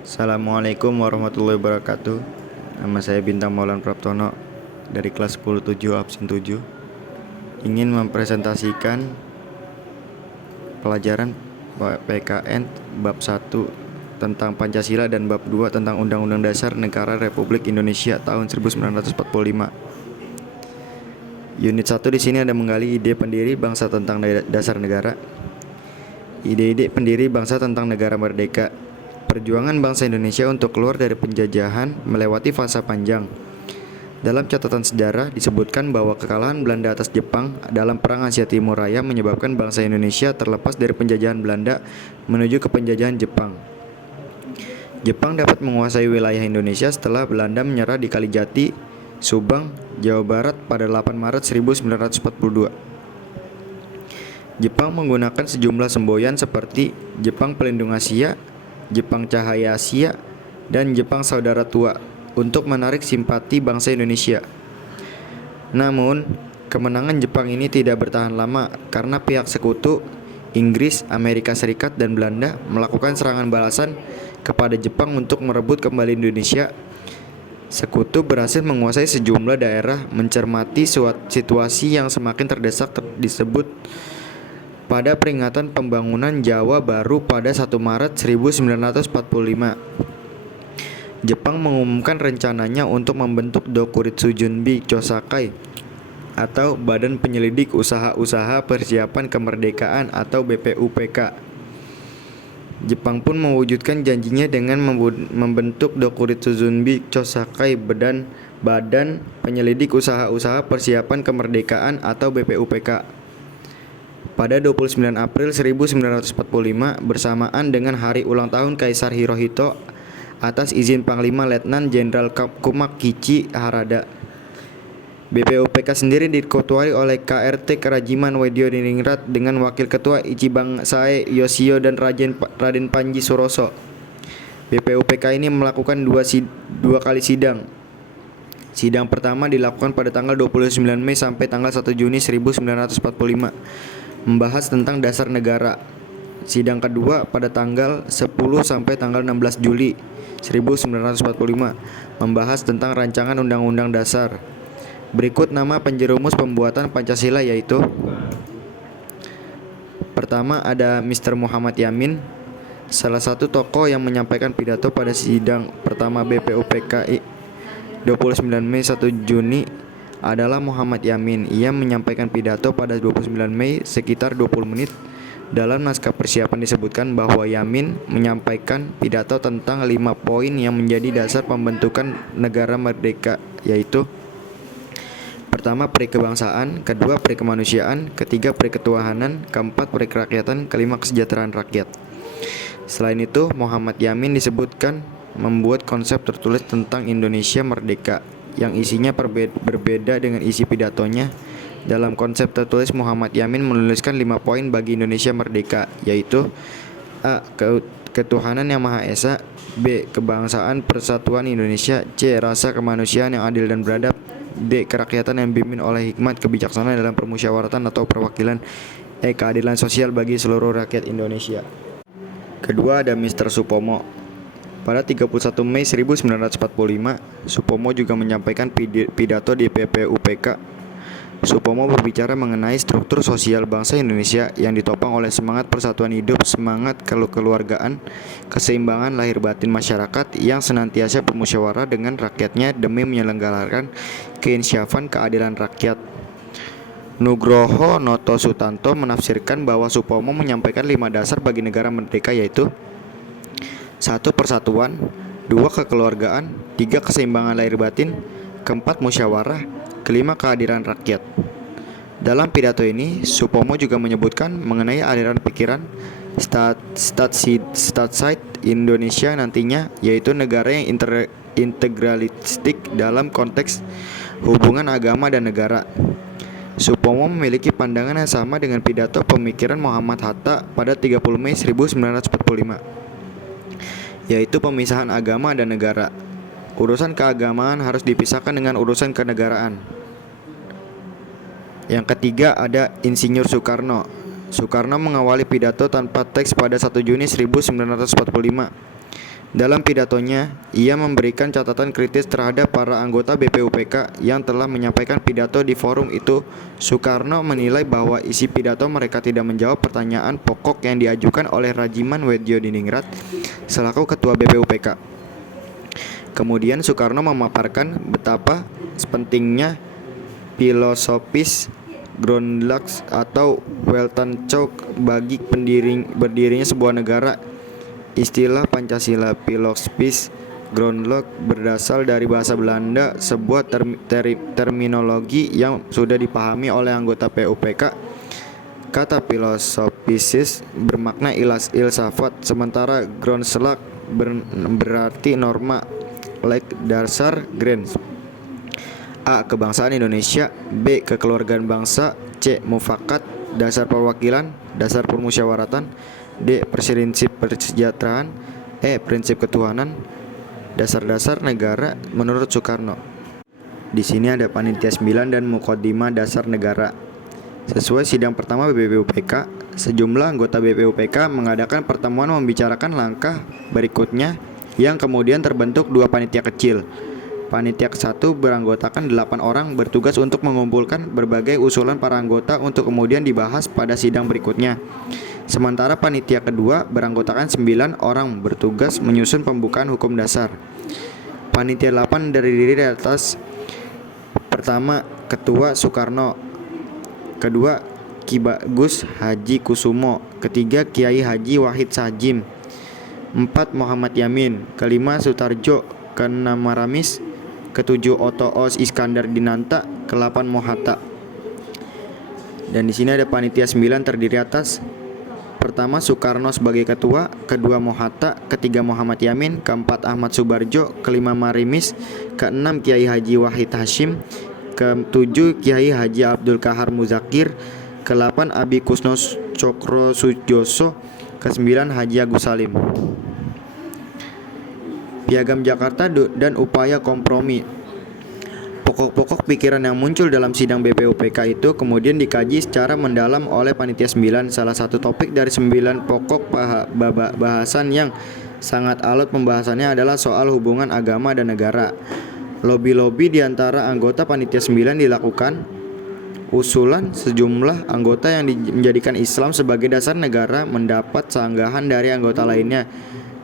Assalamualaikum warahmatullahi wabarakatuh. Nama saya Bintang Maulan Praptono dari kelas 10-7 absen 7. Ingin mempresentasikan pelajaran PKN bab 1 tentang Pancasila dan bab 2 tentang Undang-Undang Dasar Negara Republik Indonesia tahun 1945. Unit 1 di sini ada menggali ide pendiri bangsa tentang dasar negara. Ide-ide pendiri bangsa tentang negara merdeka. Perjuangan bangsa Indonesia untuk keluar dari penjajahan melewati fase panjang. Dalam catatan sejarah disebutkan bahwa kekalahan Belanda atas Jepang dalam Perang Asia Timur Raya menyebabkan bangsa Indonesia terlepas dari penjajahan Belanda menuju ke penjajahan Jepang. Jepang dapat menguasai wilayah Indonesia setelah Belanda menyerah di Kalijati, Subang, Jawa Barat pada 8 Maret 1942. Jepang menggunakan sejumlah semboyan seperti Jepang Pelindung Asia, Jepang Cahaya Asia, dan Jepang Saudara Tua untuk menarik simpati bangsa Indonesia. Namun, kemenangan Jepang ini tidak bertahan lama karena pihak sekutu Inggris, Amerika Serikat, dan Belanda melakukan serangan balasan kepada Jepang untuk merebut kembali Indonesia. Sekutu berhasil menguasai sejumlah daerah, mencermati situasi yang semakin terdesak disebut pada peringatan pembangunan Jawa Baru pada 1 Maret 1945. Jepang mengumumkan rencananya untuk membentuk Dokuritsu Junbi Chosakai atau Badan Penyelidik Usaha-Usaha Persiapan Kemerdekaan atau BPUPK. Jepang pun mewujudkan janjinya dengan membentuk Dokuritsu Junbi Chosakai Badan Penyelidik Usaha-Usaha Persiapan Kemerdekaan atau BPUPK. Pada 29 April 1945 bersamaan dengan hari ulang tahun Kaisar Hirohito atas izin Panglima Letnan Jenderal Kumakichi Harada. BPUPK sendiri diketuai oleh KRT Kerajiman Wedyo Diningrat dengan Wakil Ketua Ichibang Sae Yoshio dan Raden Panji Suroso. BPUPK ini melakukan dua kali sidang. Sidang pertama dilakukan pada tanggal 29 Mei sampai tanggal 1 Juni 1945. Membahas tentang dasar negara. Sidang kedua pada tanggal 10 sampai tanggal 16 Juli 1945 membahas tentang rancangan undang-undang dasar. Berikut nama penjerumus pembuatan Pancasila yaitu: pertama ada Mr. Muhammad Yamin, salah satu tokoh yang menyampaikan pidato pada sidang pertama BPUPKI 29 Mei 1 Juni adalah Muhammad Yamin. Ia menyampaikan pidato pada 29 Mei sekitar 20 menit. Dalam naskah persiapan disebutkan bahwa Yamin menyampaikan pidato tentang 5 poin yang menjadi dasar pembentukan negara merdeka, yaitu: pertama, peri kebangsaan; kedua, peri kemanusiaan; ketiga, peri ketuhanan; keempat, peri kerakyatan; kelima, kesejahteraan rakyat. Selain itu, Muhammad Yamin disebutkan membuat konsep tertulis tentang Indonesia merdeka yang isinya berbeda dengan isi pidatonya. Dalam konsep tertulis, Muhammad Yamin menuliskan 5 poin bagi Indonesia merdeka, yaitu: A. Ketuhanan yang Maha Esa; B. Kebangsaan persatuan Indonesia; C. Rasa kemanusiaan yang adil dan beradab; D. Kerakyatan yang dipimpin oleh hikmat kebijaksanaan dalam permusyawaratan atau perwakilan; E. Keadilan sosial bagi seluruh rakyat Indonesia. Kedua ada Mr. Supomo. Pada 31 Mei 1945, Supomo juga menyampaikan pidato di PPUPK. Supomo berbicara mengenai struktur sosial bangsa Indonesia yang ditopang oleh semangat persatuan hidup, semangat kekeluargaan, keseimbangan lahir batin masyarakat yang senantiasa bermusyawarah dengan rakyatnya demi menyelenggarakan keinsyafan keadilan rakyat. Nugroho Noto Sutanto menafsirkan bahwa Supomo menyampaikan 5 dasar bagi negara merdeka, yaitu: 1. Persatuan; 2. Kekeluargaan; 3. Keseimbangan lahir batin; 4. Musyawarah; 5. Kehadiran rakyat. Dalam pidato ini, Supomo juga menyebutkan mengenai aliran pikiran Statside Indonesia nantinya, yaitu negara yang integralistik dalam konteks hubungan agama dan negara. Supomo memiliki pandangan yang sama dengan pidato pemikiran Muhammad Hatta pada 30 Mei 1945, yaitu pemisahan agama dan negara. Urusan keagamaan harus dipisahkan dengan urusan kenegaraan. Yang ketiga ada Insinyur Soekarno. Soekarno mengawali pidato tanpa teks pada 1 Juni 1945. Dalam pidatonya, ia memberikan catatan kritis terhadap para anggota BPUPK yang telah menyampaikan pidato di forum itu. Soekarno menilai bahwa isi pidato mereka tidak menjawab pertanyaan pokok yang diajukan oleh Rajiman Weddiodiningrat selaku ketua BPUPK. Kemudian Soekarno memaparkan betapa pentingnya filosofis Grundlags atau Weltanschauung bagi berdirinya sebuah negara. Istilah Pancasila filosofis Grundlag berdasar dari bahasa Belanda, sebuah terminologi yang sudah dipahami oleh anggota PUPK. Kata filosofisis bermakna ilsafat, sementara Grondslag berarti norma, like dasar Grens. A. Kebangsaan Indonesia. B. Kekeluargaan bangsa. C. Mufakat, dasar perwakilan, dasar permusyawaratan. D. Prinsip persejahteraan. E. Prinsip ketuhanan, dasar-dasar negara menurut Soekarno. Di sini ada panitia 9 dan mukaddimah dasar negara. Sesuai sidang pertama BPUPK, sejumlah anggota BPUPK mengadakan pertemuan membicarakan langkah berikutnya yang kemudian terbentuk dua panitia kecil. Panitia ke-1 beranggotakan 8 orang bertugas untuk mengumpulkan berbagai usulan para anggota untuk kemudian dibahas pada sidang berikutnya. Sementara panitia kedua beranggotakan 9 orang bertugas menyusun pembukaan hukum dasar. Panitia 8 terdiri dari atas: pertama, Ketua Soekarno; kedua, Ki Bagus Haji Kusumo; ketiga, Kiai Haji Wahid Sajim; 4, Muhammad Yamin; kelima, Sutarjo; keenam, Maramis; ketujuh, Oto Os Iskandar Dinata; ke-8, Mohatta. Dan di sini ada panitia 9 terdiri atas: pertama, Soekarno sebagai ketua; kedua, Mohatta; ketiga, Muhammad Yamin; keempat, Ahmad Subarjo; kelima, Marimis; keenam, Kiai Haji Wahid Hashim; ketujuh, Kiai Haji Abdul Kahar Muzakir; ke-8, Abi Kusno Cokro Sujoso; ke-9, Haji Agus Salim. Piagam Jakarta dan upaya kompromi. Pokok-pokok pikiran yang muncul dalam sidang BPUPK itu kemudian dikaji secara mendalam oleh panitia 9. Salah satu topik dari 9 pokok bahasan yang sangat alot pembahasannya adalah soal hubungan agama dan negara. Lobi-lobi di antara anggota panitia 9 dilakukan. Usulan sejumlah anggota yang menjadikan Islam sebagai dasar negara mendapat sanggahan dari anggota lainnya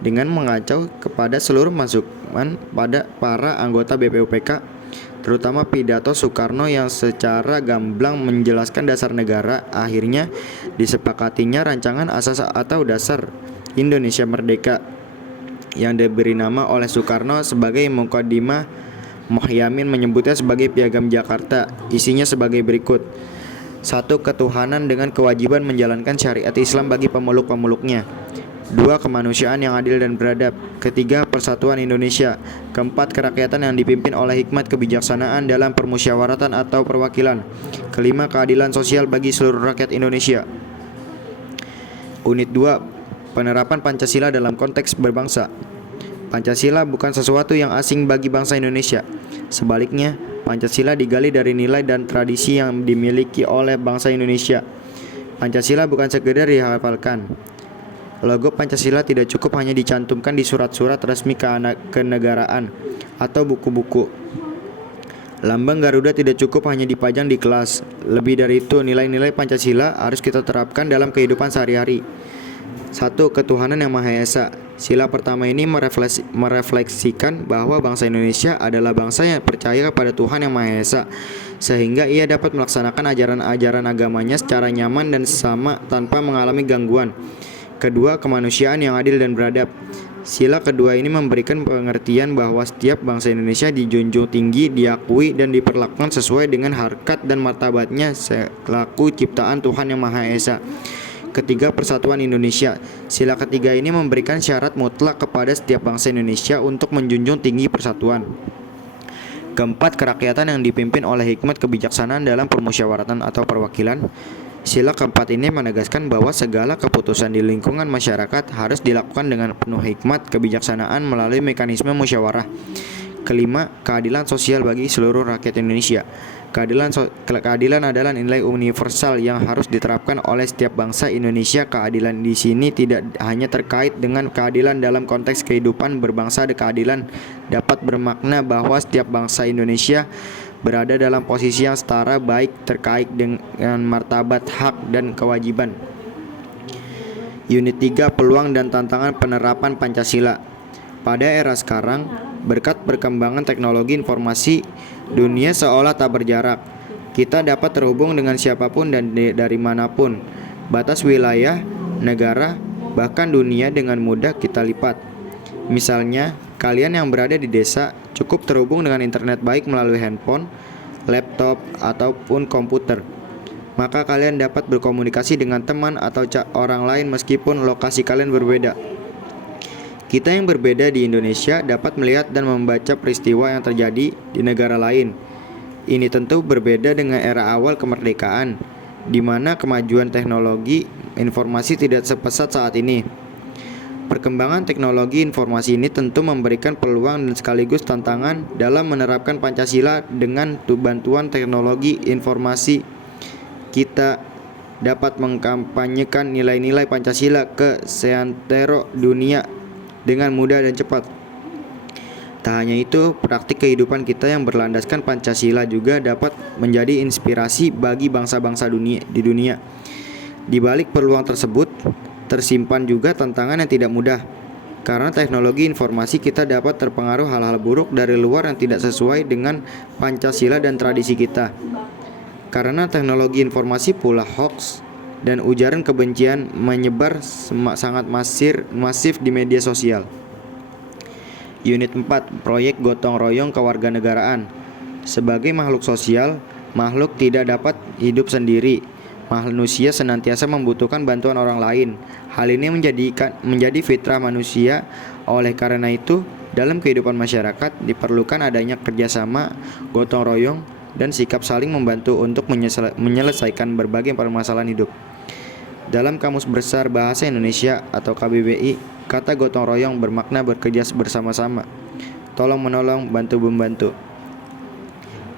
dengan mengacau kepada seluruh masukan pada para anggota BPUPK, terutama pidato Soekarno yang secara gamblang menjelaskan dasar negara. Akhirnya disepakatinya rancangan asas atau dasar Indonesia Merdeka yang diberi nama oleh Soekarno sebagai mukaddimah. Muhyamin menyebutnya sebagai Piagam Jakarta. Isinya sebagai berikut: 1. Ketuhanan dengan kewajiban menjalankan syariat Islam bagi pemeluk-pemeluknya. 2. Kemanusiaan yang adil dan beradab. Ketiga, persatuan Indonesia. Keempat, kerakyatan yang dipimpin oleh hikmat kebijaksanaan dalam permusyawaratan atau perwakilan. Kelima, keadilan sosial bagi seluruh rakyat Indonesia. Unit 2. Penerapan Pancasila dalam konteks berbangsa. Pancasila bukan sesuatu yang asing bagi bangsa Indonesia. Sebaliknya, Pancasila digali dari nilai dan tradisi yang dimiliki oleh bangsa Indonesia. Pancasila bukan sekedar dihafalkan. Logo Pancasila tidak cukup hanya dicantumkan di surat-surat resmi kenegaraan atau buku-buku. Lambang Garuda tidak cukup hanya dipajang di kelas. Lebih dari itu, nilai-nilai Pancasila harus kita terapkan dalam kehidupan sehari-hari. 1. Ketuhanan yang Maha Esa. Sila pertama ini merefleksikan bahwa bangsa Indonesia adalah bangsa yang percaya kepada Tuhan yang Maha Esa, sehingga ia dapat melaksanakan ajaran-ajaran agamanya secara nyaman dan sama tanpa mengalami gangguan. Kedua, kemanusiaan yang adil dan beradab. Sila kedua ini memberikan pengertian bahwa setiap bangsa Indonesia dijunjung tinggi, diakui, dan diperlakukan sesuai dengan harkat dan martabatnya selaku ciptaan Tuhan yang Maha Esa. Ketiga, persatuan Indonesia. Sila ketiga ini memberikan syarat mutlak kepada setiap bangsa Indonesia untuk menjunjung tinggi persatuan. Keempat, kerakyatan yang dipimpin oleh hikmat kebijaksanaan dalam permusyawaratan atau perwakilan. Sila keempat ini menegaskan bahwa segala keputusan di lingkungan masyarakat harus dilakukan dengan penuh hikmat kebijaksanaan melalui mekanisme musyawarah. Kelima, keadilan sosial bagi seluruh rakyat Indonesia. Keadilan adalah nilai universal yang harus diterapkan oleh setiap bangsa Indonesia. Keadilan di sini tidak hanya terkait dengan keadilan dalam konteks kehidupan berbangsa. Keadilan dapat bermakna bahwa setiap bangsa Indonesia berada dalam posisi yang setara baik terkait dengan martabat, hak, dan kewajiban. Unit 3, Peluang dan Tantangan Penerapan Pancasila. Pada era sekarang, berkat perkembangan teknologi informasi, dunia seolah tak berjarak. Kita dapat terhubung dengan siapapun dan dari manapun. Batas wilayah, negara, bahkan dunia dengan mudah kita lipat. Misalnya, kalian yang berada di desa cukup terhubung dengan internet baik melalui handphone, laptop, ataupun komputer. Maka kalian dapat berkomunikasi dengan teman atau orang lain meskipun lokasi kalian berbeda. Kita yang berbeda di Indonesia dapat melihat dan membaca peristiwa yang terjadi di negara lain. Ini tentu berbeda dengan era awal kemerdekaan, di mana kemajuan teknologi informasi tidak sepesat saat ini. Perkembangan teknologi informasi ini tentu memberikan peluang dan sekaligus tantangan dalam menerapkan Pancasila. Dengan bantuan teknologi informasi, kita dapat mengkampanyekan nilai-nilai Pancasila ke seantero dunia dengan mudah dan cepat. Tak hanya itu, praktik kehidupan kita yang berlandaskan Pancasila juga dapat menjadi inspirasi bagi bangsa-bangsa di dunia. Di balik peluang tersebut, tersimpan juga tantangan yang tidak mudah. Karena teknologi informasi, kita dapat terpengaruh hal-hal buruk dari luar yang tidak sesuai dengan Pancasila dan tradisi kita. Karena teknologi informasi pula hoax dan ujaran kebencian menyebar sangat masif di media sosial. Unit 4, Proyek Gotong Royong Kewarganegaraan. Sebagai makhluk sosial, makhluk tidak dapat hidup sendiri. Manusia senantiasa membutuhkan bantuan orang lain. Hal ini menjadi fitrah manusia. Oleh karena itu, dalam kehidupan masyarakat diperlukan adanya kerjasama, gotong royong, dan sikap saling membantu untuk menyelesaikan berbagai permasalahan hidup. Dalam Kamus Besar Bahasa Indonesia atau KBBI, kata gotong royong bermakna bekerja bersama-sama, tolong menolong, bantu membantu.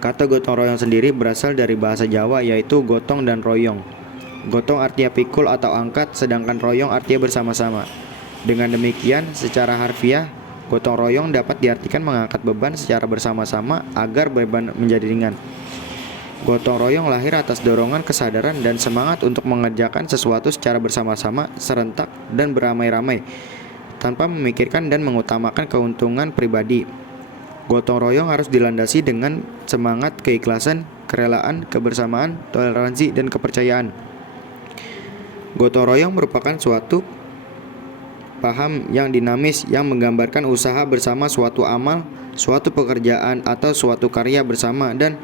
Kata gotong royong sendiri berasal dari bahasa Jawa, yaitu gotong dan royong. Gotong artinya pikul atau angkat, sedangkan royong artinya bersama-sama. Dengan demikian, secara harfiah, gotong royong dapat diartikan mengangkat beban secara bersama-sama agar beban menjadi ringan. Gotong royong lahir atas dorongan kesadaran dan semangat untuk mengerjakan sesuatu secara bersama-sama, serentak, dan beramai-ramai, tanpa memikirkan dan mengutamakan keuntungan pribadi. Gotong royong harus dilandasi dengan semangat, keikhlasan, kerelaan, kebersamaan, toleransi, dan kepercayaan. Gotong royong merupakan suatu paham yang dinamis yang menggambarkan usaha bersama, suatu amal, suatu pekerjaan, atau suatu karya bersama, dan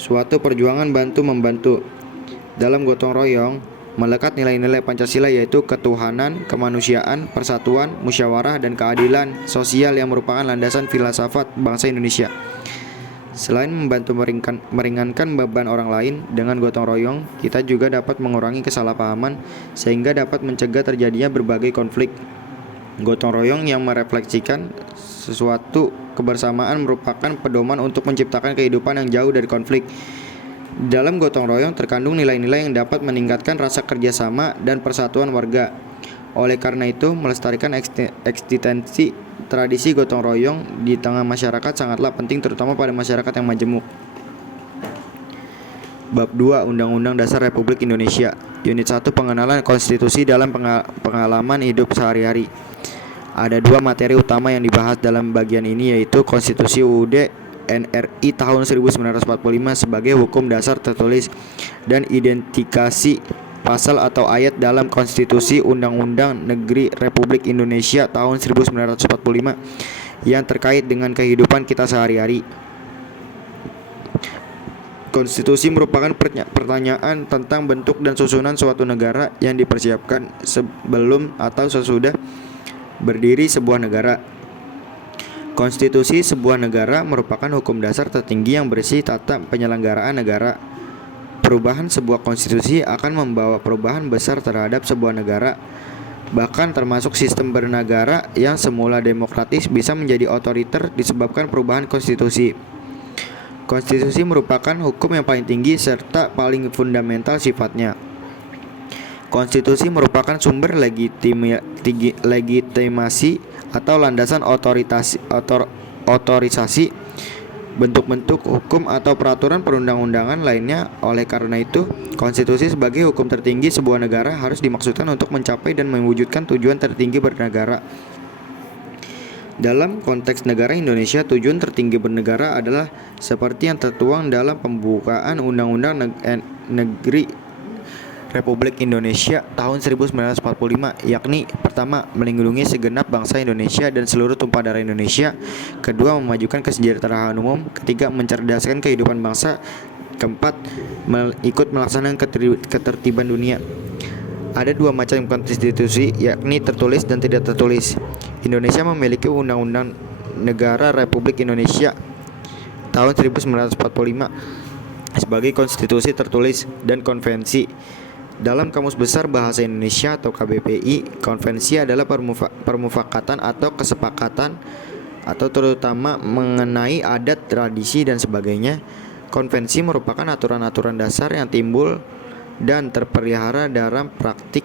suatu perjuangan bantu-membantu. Dalam gotong royong melekat nilai-nilai Pancasila, yaitu ketuhanan, kemanusiaan, persatuan, musyawarah, dan keadilan sosial yang merupakan landasan filsafat bangsa Indonesia. Selain membantu meringankan beban orang lain, dengan gotong royong kita juga dapat mengurangi kesalahpahaman sehingga dapat mencegah terjadinya berbagai konflik. Gotong royong yang merefleksikan sesuatu kebersamaan merupakan pedoman untuk menciptakan kehidupan yang jauh dari konflik. Dalam gotong royong terkandung nilai-nilai yang dapat meningkatkan rasa kerjasama dan persatuan warga. Oleh karena itu, melestarikan eksistensi tradisi gotong royong di tengah masyarakat sangatlah penting, terutama pada masyarakat yang majemuk. Bab 2 Undang-Undang Dasar Republik Indonesia. Unit 1, Pengenalan Konstitusi dalam pengalaman hidup sehari-hari. Ada dua materi utama yang dibahas dalam bagian ini, yaitu Konstitusi UUD NRI tahun 1945 sebagai hukum dasar tertulis dan identifikasi pasal atau ayat dalam Konstitusi Undang-Undang Negeri Republik Indonesia tahun 1945 yang terkait dengan kehidupan kita sehari-hari. Konstitusi merupakan pertanyaan tentang bentuk dan susunan suatu negara yang dipersiapkan sebelum atau sesudah berdiri sebuah negara. Konstitusi sebuah negara merupakan hukum dasar tertinggi yang berisi tata penyelenggaraan negara. Perubahan sebuah konstitusi akan membawa perubahan besar terhadap sebuah negara, bahkan termasuk sistem bernegara yang semula demokratis bisa menjadi otoriter disebabkan perubahan konstitusi. Konstitusi merupakan hukum yang paling tinggi serta paling fundamental sifatnya. Konstitusi merupakan sumber legitimasi atau landasan otorisasi bentuk-bentuk hukum atau peraturan perundang-undangan lainnya. Oleh karena itu, konstitusi sebagai hukum tertinggi sebuah negara harus dimaksudkan untuk mencapai dan mewujudkan tujuan tertinggi bernegara. Dalam konteks negara Indonesia, tujuan tertinggi bernegara adalah seperti yang tertuang dalam pembukaan Undang-Undang Negeri Republik Indonesia tahun 1945, yakni pertama, melindungi segenap bangsa Indonesia dan seluruh tumpah darah Indonesia. Kedua, memajukan kesejahteraan umum. Ketiga, mencerdaskan kehidupan bangsa. Keempat, ikut melaksanakan ketertiban dunia. Ada dua macam konstitusi, yakni tertulis dan tidak tertulis. Indonesia memiliki Undang-Undang Negara Republik Indonesia tahun 1945 sebagai konstitusi tertulis dan konvensi. Dalam Kamus Besar Bahasa Indonesia atau KBBI, konvensi adalah permufakatan atau kesepakatan atau terutama mengenai adat, tradisi, dan sebagainya. Konvensi merupakan aturan-aturan dasar yang timbul dan terpelihara dalam praktik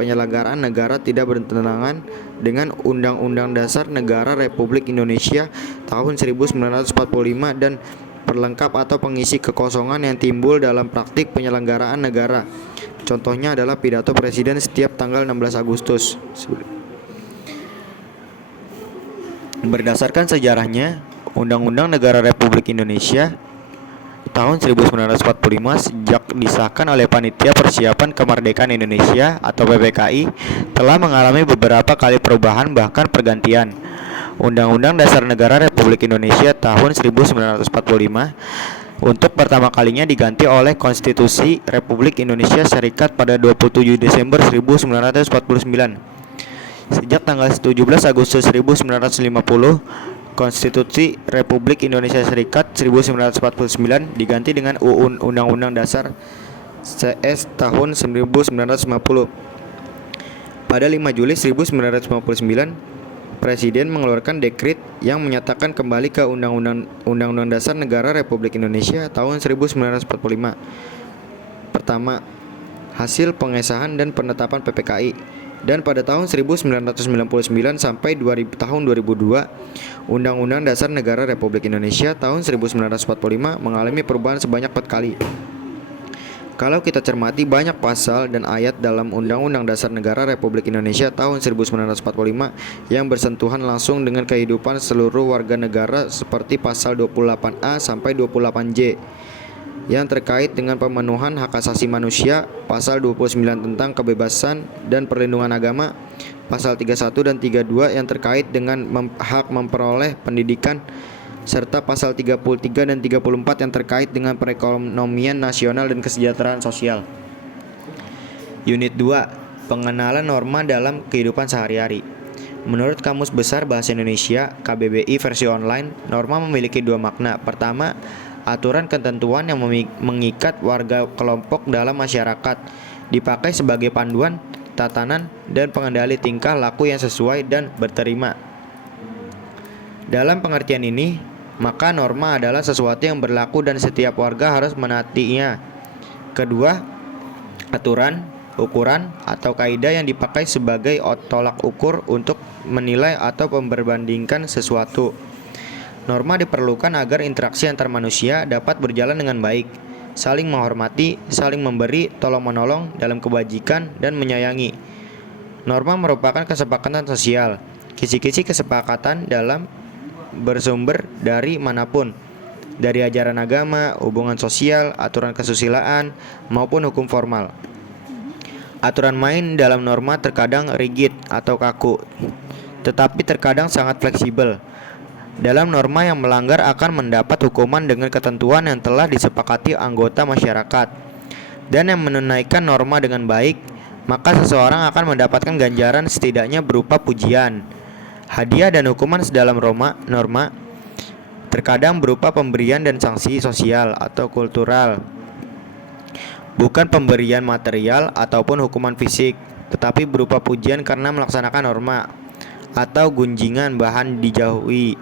penyelenggaraan negara tidak bertentangan dengan Undang-Undang Dasar Negara Republik Indonesia tahun 1945 dan pelengkap atau pengisi kekosongan yang timbul dalam praktik penyelenggaraan negara. Contohnya adalah pidato presiden setiap tanggal 16 Agustus. Berdasarkan sejarahnya, Undang-Undang Negara Republik Indonesia tahun 1945 sejak disahkan oleh Panitia Persiapan Kemerdekaan Indonesia atau PPKI telah mengalami beberapa kali perubahan bahkan pergantian. Undang-Undang Dasar Negara Republik Indonesia tahun 1945 untuk pertama kalinya diganti oleh Konstitusi Republik Indonesia Serikat pada 27 Desember 1949. Sejak tanggal 17 Agustus 1950, Konstitusi Republik Indonesia Serikat 1949 diganti dengan Undang-Undang Dasar CS tahun 1950. Pada 5 Juli 1959, Presiden mengeluarkan dekret yang menyatakan kembali ke Undang-Undang Dasar Negara Republik Indonesia tahun 1945. Pertama, hasil pengesahan dan penetapan PPKI. Dan pada tahun 1999 sampai tahun 2002, Undang-Undang Dasar Negara Republik Indonesia tahun 1945 mengalami perubahan sebanyak 4 kali. Kalau kita cermati banyak pasal dan ayat dalam Undang-Undang Dasar Negara Republik Indonesia tahun 1945 yang bersentuhan langsung dengan kehidupan seluruh warga negara, seperti pasal 28A sampai 28J yang terkait dengan pemenuhan hak asasi manusia, pasal 29 tentang kebebasan dan perlindungan agama, pasal 31 dan 32 yang terkait dengan hak memperoleh pendidikan, serta pasal 33 dan 34 yang terkait dengan perekonomian nasional dan kesejahteraan sosial. Unit 2. Pengenalan norma dalam kehidupan sehari-hari. Menurut Kamus Besar Bahasa Indonesia KBBI versi online, norma memiliki dua makna. Pertama, aturan ketentuan yang mengikat warga kelompok dalam masyarakat, dipakai sebagai panduan, tatanan, dan pengendali tingkah laku yang sesuai dan berterima. Dalam pengertian ini, maka norma adalah sesuatu yang berlaku dan setiap warga harus menaatinya. Kedua, aturan, ukuran, atau kaidah yang dipakai sebagai tolak ukur untuk menilai atau memperbandingkan sesuatu. Norma diperlukan agar interaksi antar manusia dapat berjalan dengan baik, saling menghormati, saling memberi, tolong-menolong dalam kebajikan, dan menyayangi. Norma merupakan kesepakatan sosial. Kisi-kisi kesepakatan dalam bersumber dari manapun, dari ajaran agama, hubungan sosial, aturan kesusilaan, maupun hukum formal. Aturan main dalam norma terkadang rigid atau kaku, tetapi terkadang sangat fleksibel. Dalam norma yang melanggar akan mendapat hukuman dengan ketentuan yang telah disepakati anggota masyarakat. Dan yang menunaikan norma dengan baik, maka seseorang akan mendapatkan ganjaran setidaknya berupa pujian, hadiah, dan hukuman sedalam norma, terkadang berupa pemberian dan sanksi sosial atau kultural, bukan pemberian material ataupun hukuman fisik, tetapi berupa pujian karena melaksanakan norma, atau gunjingan bahan dijauhi.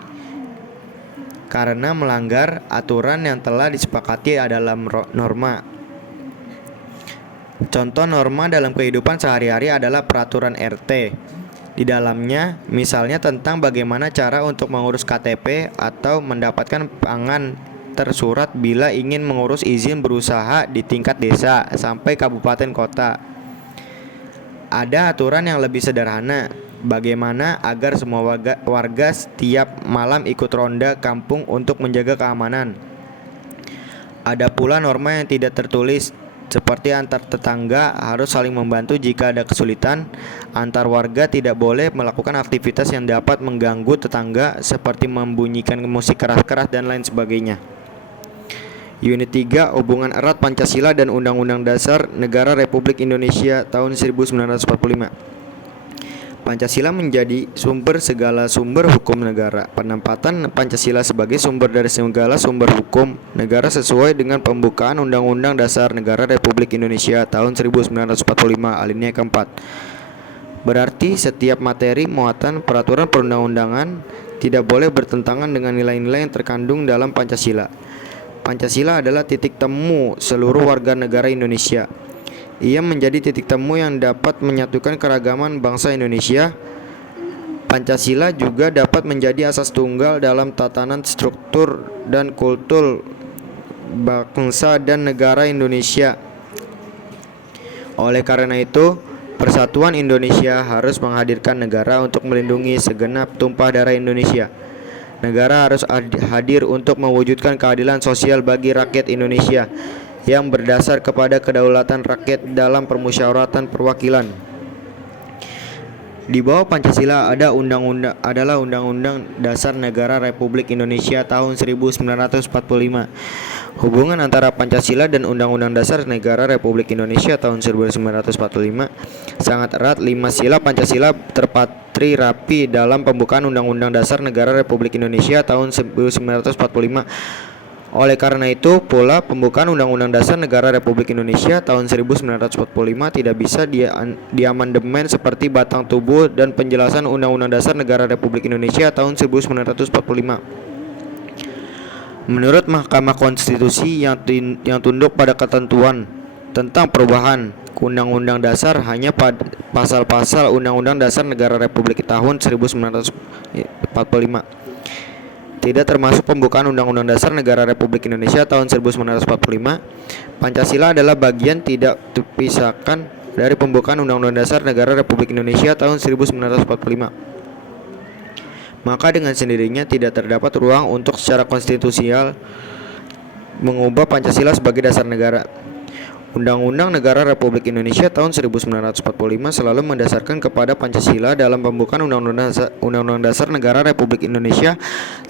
karena melanggar aturan yang telah disepakati dalam norma. Contoh norma dalam kehidupan sehari-hari adalah peraturan RT. Di dalamnya misalnya tentang bagaimana cara untuk mengurus KTP atau mendapatkan pangan tersurat bila ingin mengurus izin berusaha di tingkat desa sampai kabupaten kota. Ada aturan yang lebih sederhana, bagaimana agar semua warga setiap malam ikut ronda kampung untuk menjaga keamanan. Ada pula norma yang tidak tertulis, seperti antar tetangga harus saling membantu jika ada kesulitan. Antar warga tidak boleh melakukan aktivitas yang dapat mengganggu tetangga, seperti membunyikan musik keras-keras dan lain sebagainya. Unit 3, hubungan erat Pancasila dan Undang-Undang Dasar Negara Republik Indonesia tahun 1945. Pancasila menjadi sumber segala sumber hukum negara. Penempatan Pancasila sebagai sumber dari segala sumber hukum negara sesuai dengan pembukaan Undang-Undang Dasar Negara Republik Indonesia tahun 1945 alinea keempat. Berarti setiap materi muatan peraturan perundang-undangan tidak boleh bertentangan dengan nilai-nilai yang terkandung dalam Pancasila. Pancasila adalah titik temu seluruh warga negara Indonesia. Ia menjadi titik temu yang dapat menyatukan keragaman bangsa Indonesia. Pancasila juga dapat menjadi asas tunggal dalam tatanan struktur dan kultur bangsa dan negara Indonesia. Oleh karena itu, Persatuan Indonesia harus menghadirkan negara untuk melindungi segenap tumpah darah Indonesia. Negara harus hadir untuk mewujudkan keadilan sosial bagi rakyat Indonesia yang berdasar kepada kedaulatan rakyat dalam permusyawaratan perwakilan. Di bawah Pancasila adalah Undang-Undang Dasar Negara Republik Indonesia tahun 1945. Hubungan antara Pancasila dan Undang-Undang Dasar Negara Republik Indonesia tahun 1945 sangat erat. 5 sila Pancasila terpatri rapi dalam pembukaan Undang-Undang Dasar Negara Republik Indonesia tahun 1945. Oleh karena itu pula pembukaan Undang-Undang Dasar Negara Republik Indonesia tahun 1945 tidak bisa diamandemen seperti batang tubuh dan penjelasan Undang-Undang Dasar Negara Republik Indonesia tahun 1945. Menurut Mahkamah Konstitusi yang tunduk pada ketentuan tentang perubahan Undang-Undang Dasar hanya pada pasal-pasal Undang-Undang Dasar Negara Republik tahun 1945. Tidak termasuk pembukaan Undang-Undang Dasar Negara Republik Indonesia tahun 1945. Pancasila adalah bagian tidak terpisahkan dari pembukaan Undang-Undang Dasar Negara Republik Indonesia tahun 1945. Maka dengan sendirinya tidak terdapat ruang untuk secara konstitusional mengubah Pancasila sebagai dasar negara. Undang-Undang Negara Republik Indonesia tahun 1945 selalu mendasarkan kepada Pancasila dalam pembukaan Undang-Undang Dasar Negara Republik Indonesia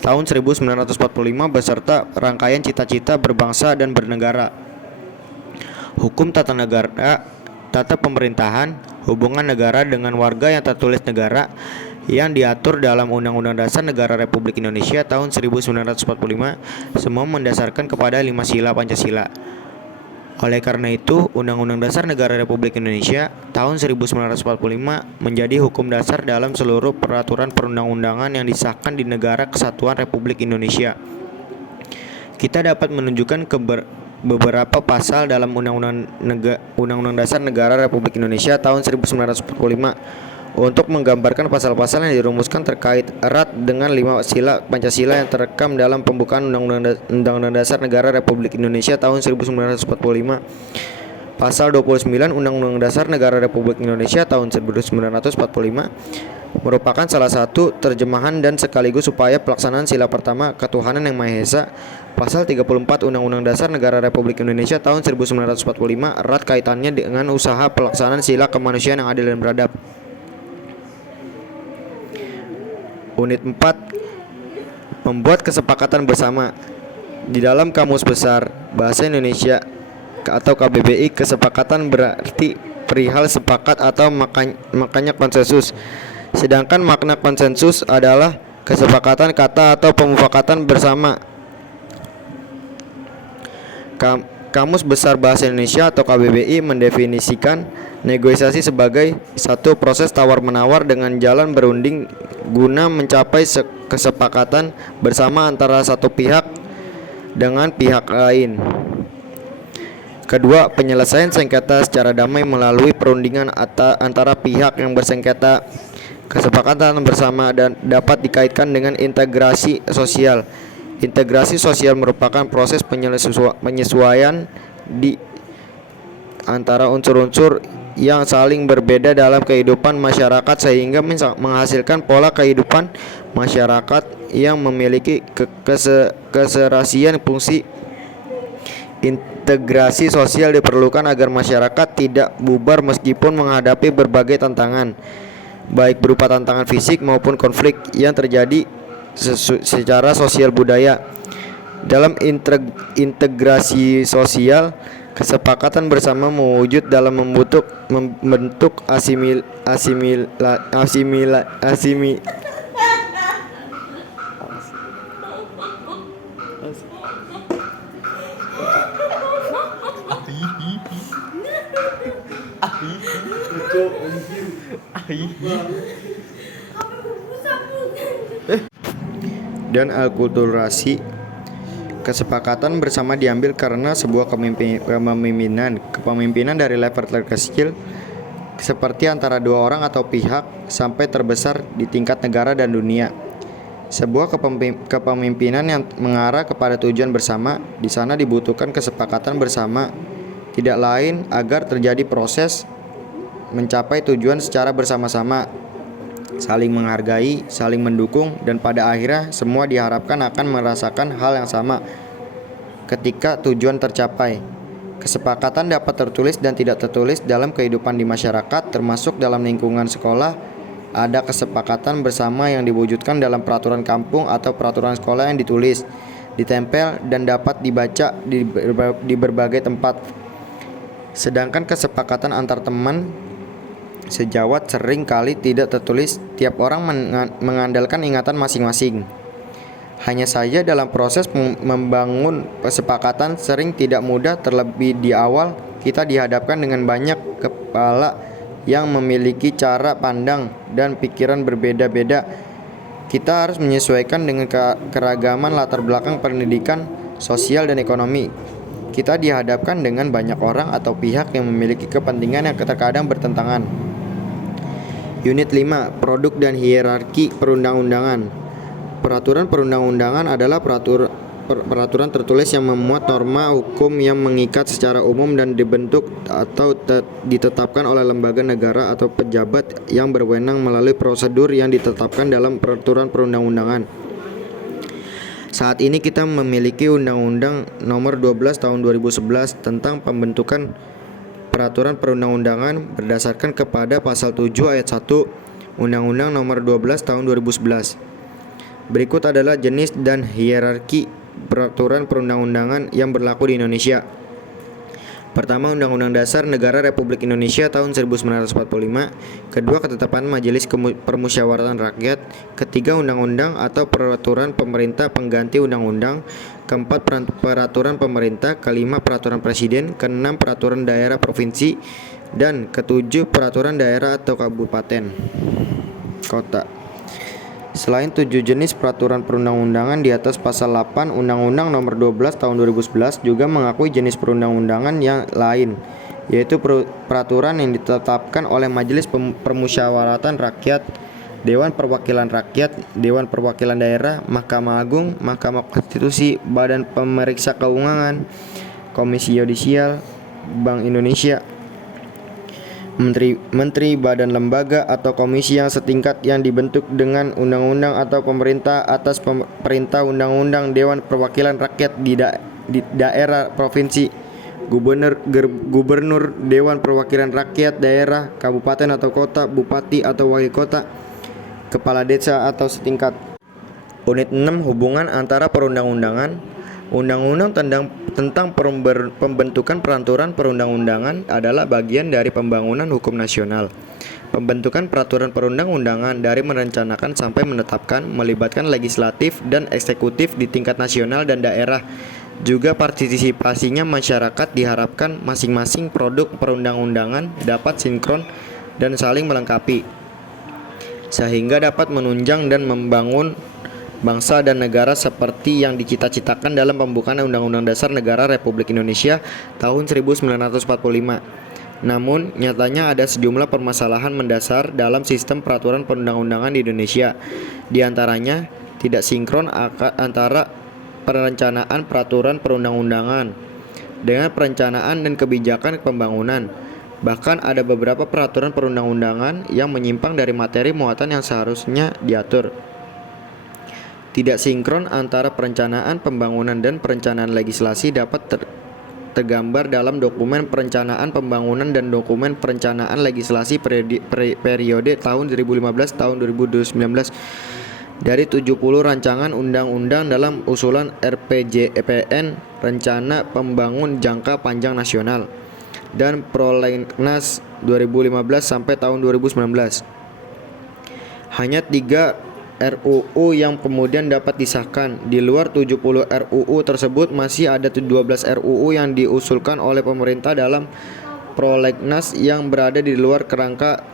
tahun 1945 beserta rangkaian cita-cita berbangsa dan bernegara. Hukum tata negara, tata pemerintahan, hubungan negara dengan warga yang tertulis negara yang diatur dalam Undang-Undang Dasar Negara Republik Indonesia tahun 1945 semua mendasarkan kepada 5 sila Pancasila. Oleh karena itu, Undang-Undang Dasar Negara Republik Indonesia tahun 1945 menjadi hukum dasar dalam seluruh peraturan perundang-undangan yang disahkan di Negara Kesatuan Republik Indonesia. Kita dapat menunjukkan beberapa pasal dalam Undang-Undang Dasar Negara Republik Indonesia tahun 1945 untuk menggambarkan pasal-pasal yang dirumuskan terkait erat dengan 5 sila Pancasila yang terekam dalam pembukaan Undang-Undang Dasar Negara Republik Indonesia tahun 1945. Pasal 29 Undang-Undang Dasar Negara Republik Indonesia tahun 1945 merupakan salah satu terjemahan dan sekaligus upaya pelaksanaan sila pertama ketuhanan yang Maha Esa. Pasal 34 Undang-Undang Dasar Negara Republik Indonesia tahun 1945 erat kaitannya dengan usaha pelaksanaan sila kemanusiaan yang adil dan beradab. Unit 4, membuat kesepakatan bersama. Di dalam Kamus Besar Bahasa Indonesia atau KBBI, kesepakatan berarti perihal sepakat atau makanya konsensus. Sedangkan makna konsensus adalah kesepakatan kata atau pemufakatan bersama. Kamus Besar Bahasa Indonesia atau KBBI mendefinisikan negosiasi sebagai satu proses tawar-menawar dengan jalan berunding guna mencapai kesepakatan bersama antara satu pihak dengan pihak lain. Kedua, penyelesaian sengketa secara damai melalui perundingan antara pihak yang bersengketa. Kesepakatan bersama dan dapat dikaitkan dengan integrasi sosial. Integrasi sosial merupakan proses penyesuaian di antara unsur-unsur yang saling berbeda dalam kehidupan masyarakat sehingga menghasilkan pola kehidupan masyarakat yang memiliki keserasian fungsi. Integrasi sosial diperlukan agar masyarakat tidak bubar meskipun menghadapi berbagai tantangan, baik berupa tantangan fisik maupun konflik yang terjadi secara sosial budaya. Dalam integrasi sosial, kesepakatan bersama mewujud dalam membentuk dan alkulturasi. Kesepakatan bersama diambil karena sebuah kepemimpinan dari level terkecil seperti antara dua orang atau pihak sampai terbesar di tingkat negara dan dunia. Sebuah kepemimpinan yang mengarah kepada tujuan bersama, di sana dibutuhkan kesepakatan bersama, tidak lain agar terjadi proses mencapai tujuan secara bersama-sama, saling menghargai, saling mendukung, dan pada akhirnya semua diharapkan akan merasakan hal yang sama ketika tujuan tercapai. Kesepakatan dapat tertulis dan tidak tertulis dalam kehidupan di masyarakat, termasuk dalam lingkungan sekolah. Ada kesepakatan bersama yang diwujudkan dalam peraturan kampung atau peraturan sekolah yang ditulis, ditempel, dan dapat dibaca di berbagai tempat. Sedangkan kesepakatan antar teman sejawat sering kali tidak tertulis, tiap orang mengandalkan ingatan masing-masing. Hanya saja dalam proses membangun kesepakatan sering tidak mudah, terlebih di awal kita dihadapkan dengan banyak kepala yang memiliki cara pandang dan pikiran berbeda-beda. Kita harus menyesuaikan dengan keragaman latar belakang pendidikan, sosial, dan ekonomi. Kita dihadapkan dengan banyak orang atau pihak yang memiliki kepentingan yang terkadang bertentangan. Unit 5, Produk dan Hierarki Perundang-undangan. Peraturan perundang-undangan adalah peraturan tertulis yang memuat norma hukum yang mengikat secara umum dan dibentuk atau ditetapkan oleh lembaga negara atau pejabat yang berwenang melalui prosedur yang ditetapkan dalam peraturan perundang-undangan. Saat ini kita memiliki Undang-Undang Nomor 12 Tahun 2011 tentang pembentukan peraturan perundang-undangan berdasarkan kepada Pasal 7 Ayat 1 Undang-Undang Nomor 12 Tahun 2011. Berikut adalah jenis dan hierarki peraturan perundang-undangan yang berlaku di Indonesia. Pertama, Undang-Undang Dasar Negara Republik Indonesia tahun 1945. Kedua, ketetapan Majelis Permusyawaratan Rakyat. Ketiga, undang-undang atau peraturan pemerintah pengganti undang-undang. Keempat, peraturan pemerintah. Kelima, peraturan presiden. Keenam, peraturan daerah provinsi. Dan ketujuh, peraturan daerah atau kabupaten kota. Selain 7 jenis peraturan perundang-undangan di atas pasal 8 Undang-Undang Nomor 12 Tahun 2011 juga mengakui jenis perundang-undangan yang lain, yaitu peraturan yang ditetapkan oleh Majelis Permusyawaratan Rakyat, Dewan Perwakilan Rakyat, Dewan Perwakilan Daerah, Mahkamah Agung, Mahkamah Konstitusi, Badan Pemeriksa Keuangan, Komisi Yudisial, Bank Indonesia, Menteri, badan, lembaga, atau komisi yang setingkat yang dibentuk dengan undang-undang atau pemerintah atas perintah undang-undang. Dewan Perwakilan Rakyat di daerah provinsi, gubernur, Dewan Perwakilan Rakyat daerah, kabupaten atau kota, bupati atau wali kota, kepala desa atau setingkat. Unit 6, Hubungan antara perundang-undangan. Undang-undang tentang pembentukan peraturan perundang-undangan adalah bagian dari pembangunan hukum nasional. Pembentukan peraturan perundang-undangan dari merencanakan sampai menetapkan melibatkan legislatif dan eksekutif di tingkat nasional dan daerah. Juga partisipasinya masyarakat diharapkan masing-masing produk perundang-undangan dapat sinkron dan saling melengkapi, sehingga dapat menunjang dan membangun bangsa dan negara seperti yang dicita-citakan dalam pembukaan Undang-Undang Dasar Negara Republik Indonesia tahun 1945. Namun, nyatanya ada sejumlah permasalahan mendasar dalam sistem peraturan perundang-undangan di Indonesia. Di antaranya, tidak sinkron antara perencanaan peraturan perundang-undangan dengan perencanaan dan kebijakan pembangunan. Bahkan ada beberapa peraturan perundang-undangan yang menyimpang dari materi muatan yang seharusnya diatur. Tidak sinkron antara perencanaan pembangunan dan perencanaan legislasi dapat tergambar dalam dokumen perencanaan pembangunan dan dokumen perencanaan legislasi periode tahun 2015 tahun 2019. Dari 70 rancangan undang-undang dalam usulan RPJMN Rencana Pembangun Jangka Panjang Nasional dan Prolegnas 2015 sampai tahun 2019. Hanya 3 RUU yang kemudian dapat disahkan. Di luar 70 RUU tersebut masih ada 12 RUU yang diusulkan oleh pemerintah dalam Prolegnas yang berada di luar kerangka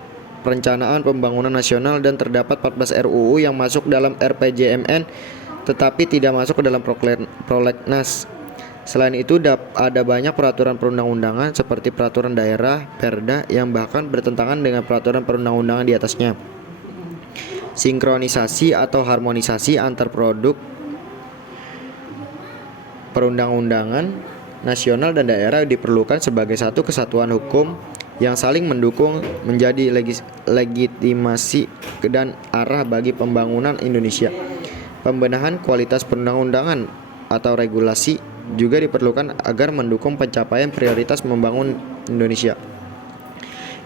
perencanaan pembangunan nasional, dan terdapat 14 RUU yang masuk dalam RPJMN tetapi tidak masuk ke dalam Prolegnas. Selain itu ada banyak peraturan perundang-undangan seperti peraturan daerah, Perda, yang bahkan bertentangan dengan peraturan perundang-undangan di atasnya. Sinkronisasi atau harmonisasi antar produk perundang-undangan nasional dan daerah diperlukan sebagai satu kesatuan hukum yang saling mendukung, menjadi legitimasi dan arah bagi pembangunan Indonesia. Pembenahan kualitas perundang-undangan atau regulasi juga diperlukan agar mendukung pencapaian prioritas membangun Indonesia.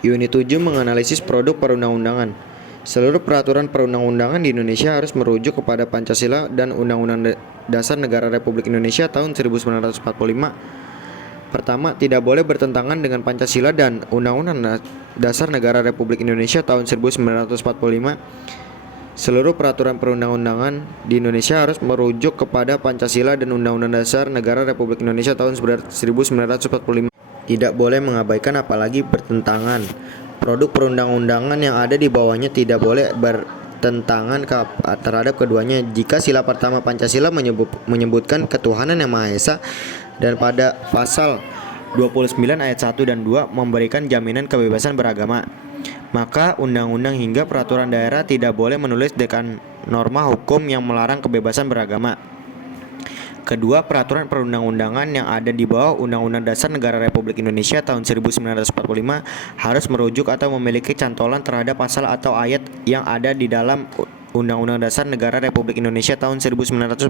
Unit 7 menganalisis produk perundang-undangan. Seluruh peraturan perundang-undangan di Indonesia harus merujuk kepada Pancasila dan Undang-Undang Dasar Negara Republik Indonesia tahun 1945. Pertama, tidak boleh bertentangan dengan Pancasila dan Undang-Undang Dasar Negara Republik Indonesia tahun 1945. Seluruh peraturan perundang-undangan di Indonesia harus merujuk kepada Pancasila dan Undang-Undang Dasar Negara Republik Indonesia tahun 1945. Tidak boleh mengabaikan apalagi bertentangan. Produk perundang-undangan yang ada di bawahnya tidak boleh bertentangan terhadap keduanya. Jika sila pertama Pancasila menyebutkan ketuhanan yang Maha Esa, dan pada pasal 29 ayat 1 dan 2 memberikan jaminan kebebasan beragama, maka undang-undang hingga peraturan daerah tidak boleh menulis dengan norma hukum yang melarang kebebasan beragama. Kedua, peraturan perundang-undangan yang ada di bawah Undang-Undang Dasar Negara Republik Indonesia tahun 1945 harus merujuk atau memiliki cantolan terhadap pasal atau ayat yang ada di dalam Undang-Undang Dasar Negara Republik Indonesia tahun 1945.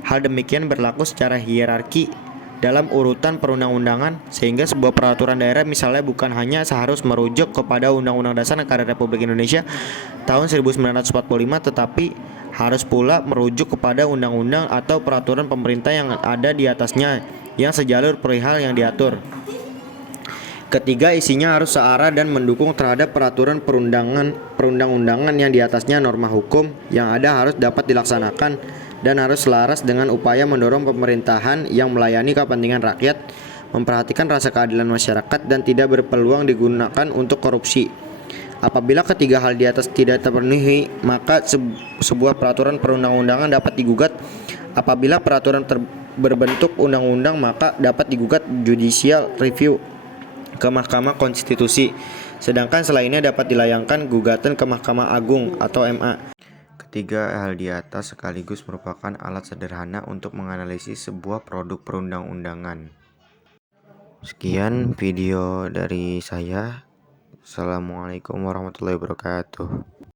Hal demikian berlaku secara hierarki dalam urutan perundang-undangan, sehingga sebuah peraturan daerah misalnya bukan hanya seharus merujuk kepada Undang-Undang Dasar Negara Republik Indonesia tahun 1945, tetapi harus pula merujuk kepada undang-undang atau peraturan pemerintah yang ada di atasnya yang sejalur perihal yang diatur. Ketiga, isinya harus searah dan mendukung terhadap peraturan perundang-undangan yang di atasnya. Norma hukum yang ada harus dapat dilaksanakan dan harus selaras dengan upaya mendorong pemerintahan yang melayani kepentingan rakyat, memperhatikan rasa keadilan masyarakat, dan tidak berpeluang digunakan untuk korupsi. Apabila ketiga hal di atas tidak terpenuhi, maka sebuah peraturan perundang-undangan dapat digugat. Apabila peraturan berbentuk undang-undang, maka dapat digugat judicial review ke Mahkamah Konstitusi, sedangkan selainnya dapat dilayangkan gugatan ke Mahkamah Agung atau MA. Ketiga hal di atas sekaligus merupakan alat sederhana untuk menganalisis sebuah produk perundang-undangan. Sekian video dari saya. Assalamualaikum warahmatullahi wabarakatuh.